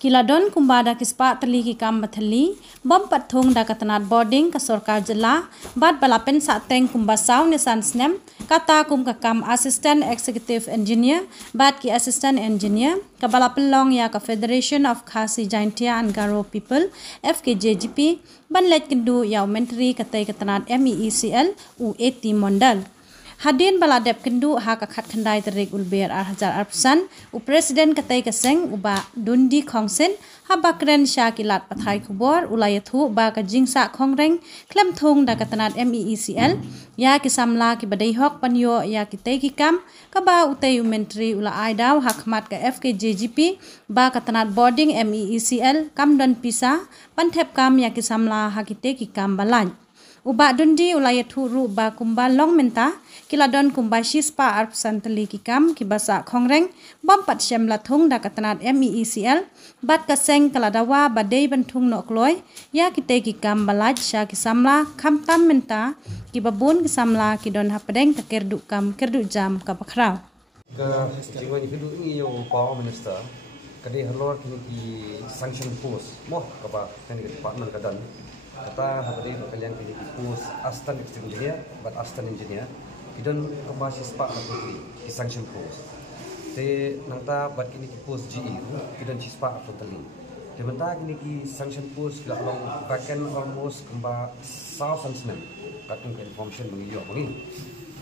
Kiladon kumbada kispa teli ki kam bathali bom pathung da katanat boarding ka sarkar jila bad balapen sa teng kumbasaw ni sansnem kata kum ka kam assistant executive engineer bad ki assistant engineer ka balapen long ya ka Federation of Khasi Jaintia and Garo People FKJGP ban let kindu yaw menteri katai katanat MEECL U80 mondal Hadin baladep kendu ha ka khat khandai terik ulber hajar arpsan u presiden katai kaseng uba dundi khongsen ha bakren syakilat pathai kubor ulayathu ba ka jingsa khongreng klem thung da katanat MEECL ya kisamla ki badai hok panyo ya kitai ki kam ka ba utai menteri ula aidaw hakmat ka FKJGP ba katanat boarding MEECL kam don pisa panthep kam ya kisamla ha kitai ki kam balan uba dundi ulayathu ru ba kumba long menta kiladon kumbashi spa arp santali kikam kibasa khongreng bompat syamla thung da katanat MEECL bat kaseng kaladawa badai banthung nokloi ya kite kikam balaj sya kisamla khamtam menta kibabun kisamla kidon hapadeng takerdu kam kerdu jam ka bakrau ka jingwan hidu ni yo power minister kadi halor ki sanction post moh ka ba kani department kadan kata habari kalian kini post assistant engineer but assistant engineer kidon masih sepak aku di sanction post te nangta bat kini post GE kidon sepak aku tali de benta kini ki sanction post la long vacant almost kemba 1000 katong ke information mengiyo mengi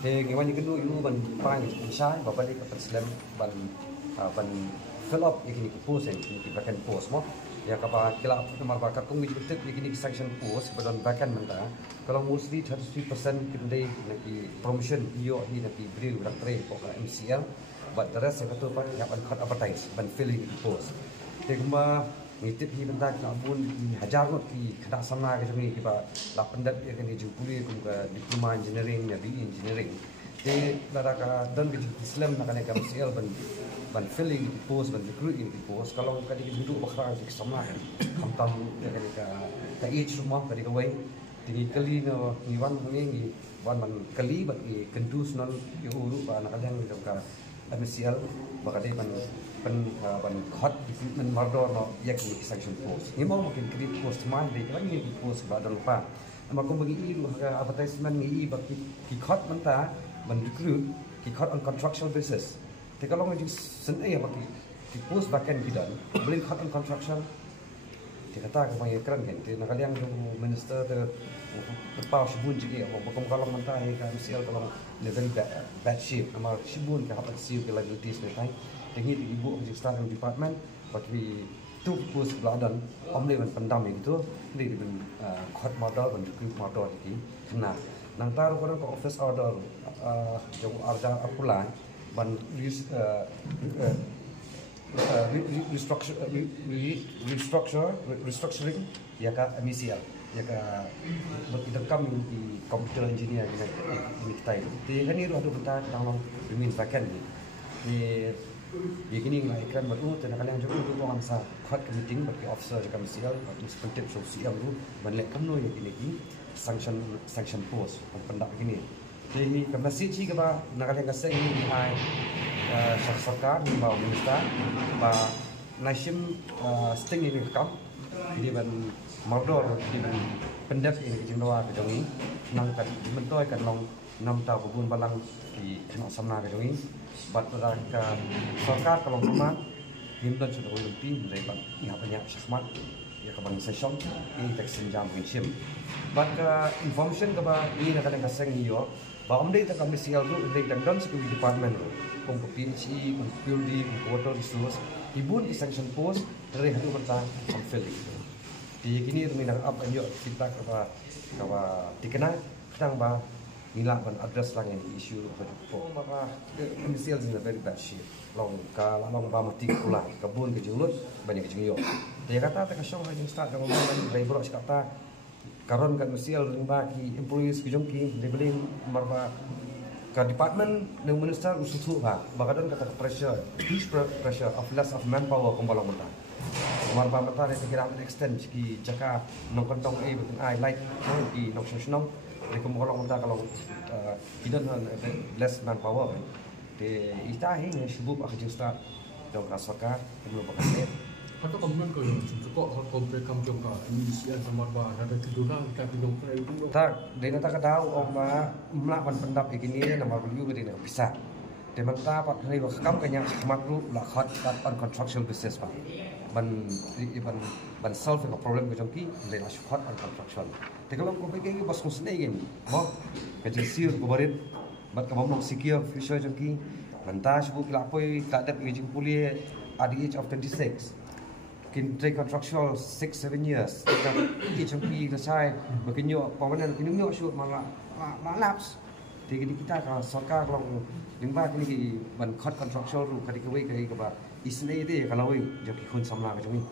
te ngewan kedu yu ban pang insai babali ka slam ban fill up kini post kini vacant post mo ya kapa kila nomor bakat kung dibetek begini sanction post kepada vacant menta kalau mostly 33% kedai nanti promotion iyo ni nanti beri ulang trade pokok MCL but the rest itu apa yang cut advertise ban filling post tegma ngitip hi benda nak pun hajar not ki kada sama ke sini kita la pendat ya kan jupuli kum ke diploma engineering ya BE engineering te daraka dan ke Islam nak kan MCL ban filling post ban recruiting post kalau kadi duduk bakra di sama kam tam ya kadi ka each rumah kadi ka way tinggi kali no niwan ngi wan man kali bat i kendus non yu uru ba nak yang ka MCL bakade ban hot equipment mardor no yak ni sanction post ni mau mungkin kredit post mai de kan ni post ba don pa ama ko bagi i advertisement ni ba ki hot manta ban recruit ki hot on contractual basis te kalau ngajin sen ya bagi di post vacant bidan beli hot on construction te kata ka mai kran kan te nak yang minister te pa shibun jigi apa bakom kalau mentah ka MCL kalau level bad shape ama shibun ka hapat siu ke liabilities ne tai te ngi ibu di start department bagi tu post bladan omle ban pandam itu di hot model ban recruit model iki kena nang taruh ko office order jauh arja apulan ban restructuring ya ka MECL ya ka berkam di computer engineer ini kita itu kan ini ada bentar tolong remain vacant ni begini ngai kan baru tenaga yang juga untuk orang sa hot meeting bagi officer ka MECL bagi penting sosial tu ban lek kam no ya ini sanction post pendak begini jadi masih sih kita nak yang kasih ini hai sarkar ni bau minister ba nasim sting ini kam di ban mardor di ban pendak ini jingwa ke jongi nang kan mentoi kan long 6 tahun bubun balang di kena samna ke jongi bat ka sarkar kalau cuma himdan sudah lebih dari ban ya banyak syahmat ya ke bang session ini teksin jam kinsim bat information ke ba ini nak yang kasih ni yo ba omdei ta MCL tu ndei dan security department kung PHE kung PUD kung water resource ibun di sanction post dari hadu banta on filling di kini rumi nak up anjo kita ka dikenal sedang ba nilak ban address lang yang issue for maka MCL is in a very bad shape long ba mati kula kabun ke julut banyak ke jingyo dia kata ta ka syong hajing start dengan ban dari bro kata karon kan MCL rimba ki employees ki jongki labeling marba ka department ng minister usutu ba bakadon kata pressure huge pressure of less of manpower kumbalang mata marba mata ni kira extend ki jaka nong kontong betul ai like ki nong sosnong ni kumbalang mata kalau kidon less manpower de ita hi ni sibuk ak justa dong ka sarkar belum pakai Kata kemudian kalau suka komplek kampung ka Indonesia sama ba ada tiduran kita pinjam ke itu. Tak, dia tak tahu oma melakukan pendap ini nama beliau dia nak bisa. Dia mentah pak hari wakam kanya makru lah hot on construction business pak. Ban solve a problem ke jangki dia lah hot on construction. Tapi kalau kau pergi bos kau sendiri ni, mau kerja siur kau berit, bat kau mau secure future jangki. Mentah sebut kelapoi tak ada pergi kuliah at the age of 26. Can take contractual 6-7 years. Each of the sai bekinyo permanent kinyo shoot malah lapse. Thì kita kalau sarkar kalau lingba kini ban contractual ru kadi kawai kai ka ba isne ide kalau wi jadi kun samla ka jumi.